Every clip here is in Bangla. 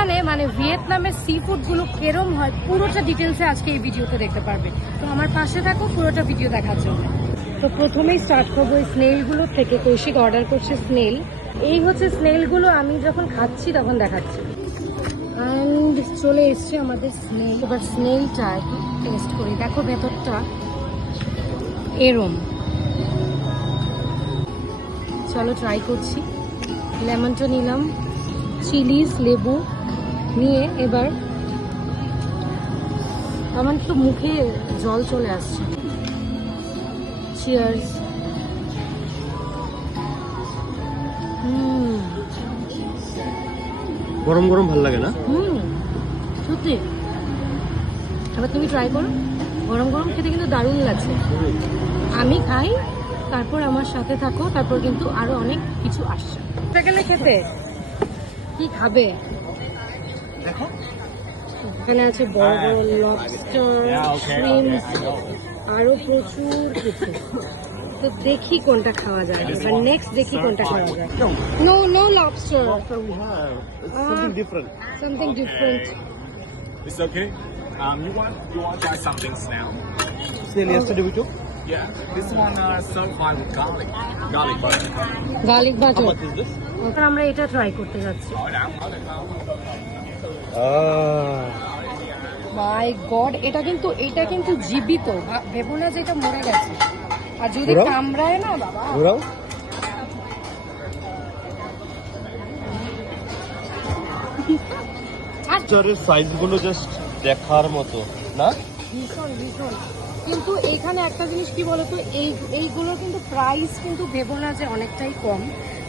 এখানে মানে ভিয়েতনামের সি ফুডগুলো কেরম হয় পুরোটা ডিটেলসে আজকে এই ভিডিওতে দেখতে পারবে। তো আমার পাশে থাকো পুরোটা ভিডিও দেখার জন্য। তো প্রথমেই স্টার্ট করবো এই স্নেলগুলো থেকে। কৌশিক অর্ডার করছে স্নেল। এই হচ্ছে স্নেলগুলো, আমি যখন খাচ্ছি তখন দেখাচ্ছি। অ্যান্ড চলে এসছে আমাদের স্নেল। এবার স্নেলটা একটু টেস্ট করি। দেখো ভেতরটা এরম। চলো ট্রাই করছি। লেমনটা নিলাম, চিলিজ লেবু নিয়ে এবার আমার তো মুখে জল চলে আসছে। চিয়ার্স। গরম গরম ভালো লাগে না? সত্যি। এবার তুমি ট্রাই করো। গরম গরম খেতে কিন্তু দারুণ লাগছে। আমি খাই, তারপর আমার সাথে থাকো, তারপর কিন্তু আরো অনেক কিছু আসছে। গেলে খেতে কি খাবে দেখো, এখানে আছে বড় বড় লবস্টার, শ্রিম্প, আরো প্রচুর কিছু। তো দেখি কোনটা খাওয়া যায়, এবার নেক্সট দেখি কোনটা খাওয়া যায়। No no lobster, we have something different. something different. It's okay. You want to try something now? Still yesterday we took. Yeah. This one served by with garlic butter. Garlic How butter. much is this? এখন আমরা এটা ট্রাই করতে যাচ্ছি। মাই গড, এটা কিন্তু জীবিত। ভেবো না যে এটা মরে গেছে। আর যদি ঘোরাও? কামড়ায় না বাবা। ঘোরাও। চারের সাইজ গুলো জাস্ট দেখার মতো না? ভীষণ ভীষণ। কিন্তু এইখানে একটা জিনিস কি বলতো, এইগুলো কিন্তু প্রাইস কিন্তু ভেবো না যে অনেকটাই কম।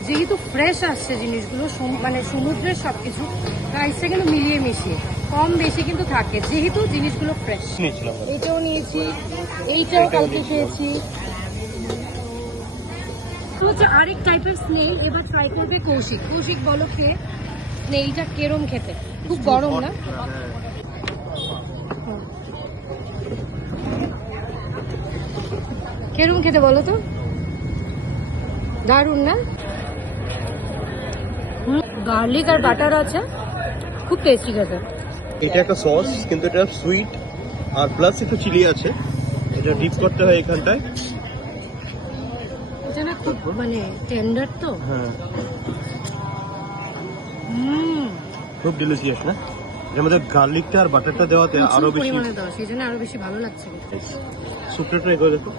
যেহেতু ফ্রেশ আসছে জিনিসগুলো, মানে সমুদ্রের সবকিছু প্রাইসটা কিন্তু মিলিয়ে মিশিয়ে কম বেশি কিন্তু থাকে, যেহেতু জিনিসগুলো ফ্রেশ। নিয়েছিলাম। এইটাও নিয়েছি, এইটাও কালকে খেয়েছি। হচ্ছে আরেক টাইপের স্নেল। এবার ট্রাই করবে কৌশিক। কৌশিক বলো খেয়ে স্নেলটা কেরম খেতে? খুব গরম না? কেরম খেতে বলো তো? দারুন না? গার্লিক আর বাটার আছে, খুব টেস্টি খেতে। এটা একটা সস, কিন্তু এটা সুইট আর প্লাস একটু চিলি আছে। এটা ডিপ করতে হয় এখানটায়। এটা না খুব মানে টেন্ডার তো। হ্যাঁ, খুব ডিলিশিয়াস না? এর মধ্যে গার্লিকটা আর বাটারটা দেওয়াতে আরো বেশি পরিমাণে দাও, সেই জন্য আরো বেশি ভালো লাগছে। স্যুপটা ট্রাই করে দেখো।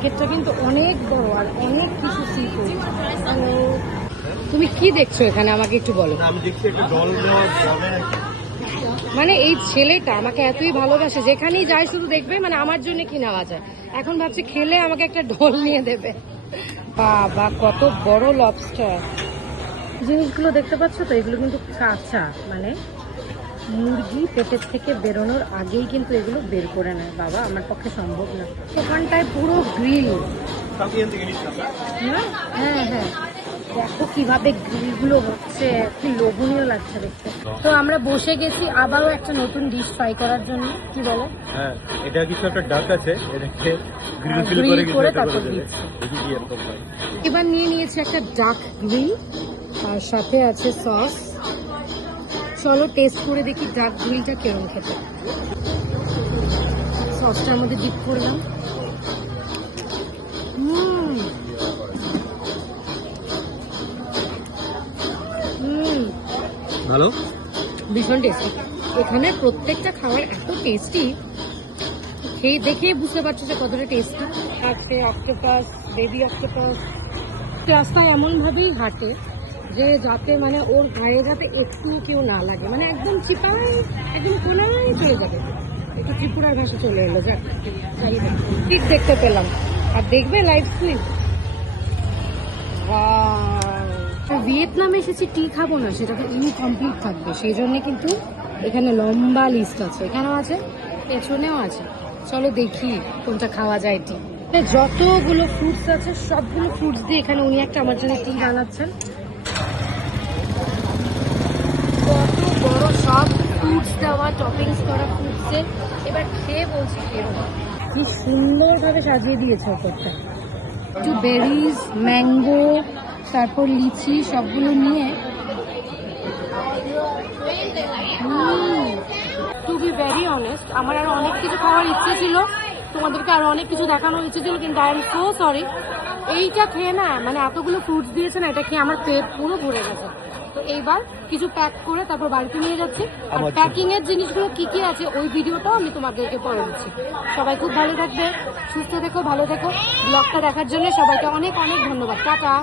ক্ষেতটা কিন্তু অনেক বড় আর অনেক কিছু সি ফুড। তুমি কি দেখছো এখানে আমাকে একটু বলো। আমি দেখছি একটা জল দেওয়া জলের মানে এই ছেলেটা আমাকে এতই ভালোবাসে, যেখানেই যায় শুধু দেখবে মানে আমার জন্য কি নেওয়া যায়। এখন ভাবছি খেলে আমাকে একটা ঢোল নিয়ে দেবে। বাবা কত বড় লবস্টার। জিনিসগুলো দেখতে পাচ্ছ তো, এগুলো কিন্তু কাঁচা, মানে মুরগি পেটের থেকে বেরোনোর আগেই কিন্তু এগুলো বের করে নেয়। বাবা আমার পক্ষে সম্ভব না। ওখানটায় পুরো গ্রিল। হ্যাঁ হ্যাঁ, দেখো কিভাবে গ্রিলগুলো হচ্ছে, কি লোভনীয় লাগছে দেখতে। তো আমরা বসে গেছি আবারও একটা নতুন ডিশ ট্রাই করার জন্য। কি বলো? হ্যাঁ, এটা কিছু একটা ডাক আছে, এটাকে গ্রিল করে তারপর দিচ্ছি। এবার নিয়ে নিয়েছি একটা ডাক গ্রিল, আর সাথে আছে সস। চলো টেস্ট করে দেখি ডাক গ্রিলটা কেমন খেতে। সসটার মধ্যে ডিপ করলাম। ভালো, ভীষণ টেস্টি। এখানে প্রত্যেকটা খাবার এত টেস্টি, খেয়ে দেখেই বুঝতে পারছো যে কতটা টেস্টি। আছে অক্টোপাস, বেবি অক্টোপাস। রাস্তায় এমনভাবেই হাঁটে যে যাতে মানে ওর গায়ে যাতে একটু কেউ না লাগে, মানে একদম চিপায়, একদম কোনায় চলে যাবে। একটু ত্রিপুরার ভাষা চলে এলো। যাক, ঠিক দেখতে পেলাম। আর দেখবে লাইভ স্লিপ। ভিয়েতনামে এসেছি, টি খাবো না, সেটা তো ইনকমপ্লিট থাকবে। সেই জন্য কিন্তু এখানে লম্বা লিস্ট আছে। এখানেও আছে, পেছনেও আছে। চলো দেখি কোনটা খাওয়া যায়। টি যতগুলো ফ্রুটস আছে সবগুলো ফ্রুটস দিয়ে এখানে উনি একটা আমার জন্য টি বানাচ্ছেন। কত বড় সব ফ্রুটস দেওয়া, টপিংস করা ফ্রুটসে। এবার খেয়ে বলছি এরকম কি সুন্দরভাবে সাজিয়ে দিয়েছে ওপরটা। একটু বেরিজ, ম্যাঙ্গো, তারপর লিচি সবগুলো নিয়ে টু বি ভেরি অনেস্ট, আমার আরো অনেক কিছু খাওয়ার ইচ্ছে ছিল, তোমাদেরকে আরো অনেক কিছু দেখানোর ইচ্ছে ছিল, কিন্তু আই এম সো সরি। এইটা খেয়ে না, মানে এতগুলো ফ্রুটস দিয়েছে না, এটা খেয়ে আমার পেট পুরো ভরে গেছে। তো এইবার কিছু প্যাক করে তারপর বাড়িতে নিয়ে যাচ্ছি। আর প্যাকিং এর জিনিসগুলো কি কি আছে ওই ভিডিওটাও আমি তোমাদেরকে পরে দিচ্ছি। সবাই খুব ভালো থাকবে, সুস্থ থেকো, ভালো থেকো। ব্লগটা দেখার জন্য সবাইকে অনেক অনেক ধন্যবাদ। টাটা।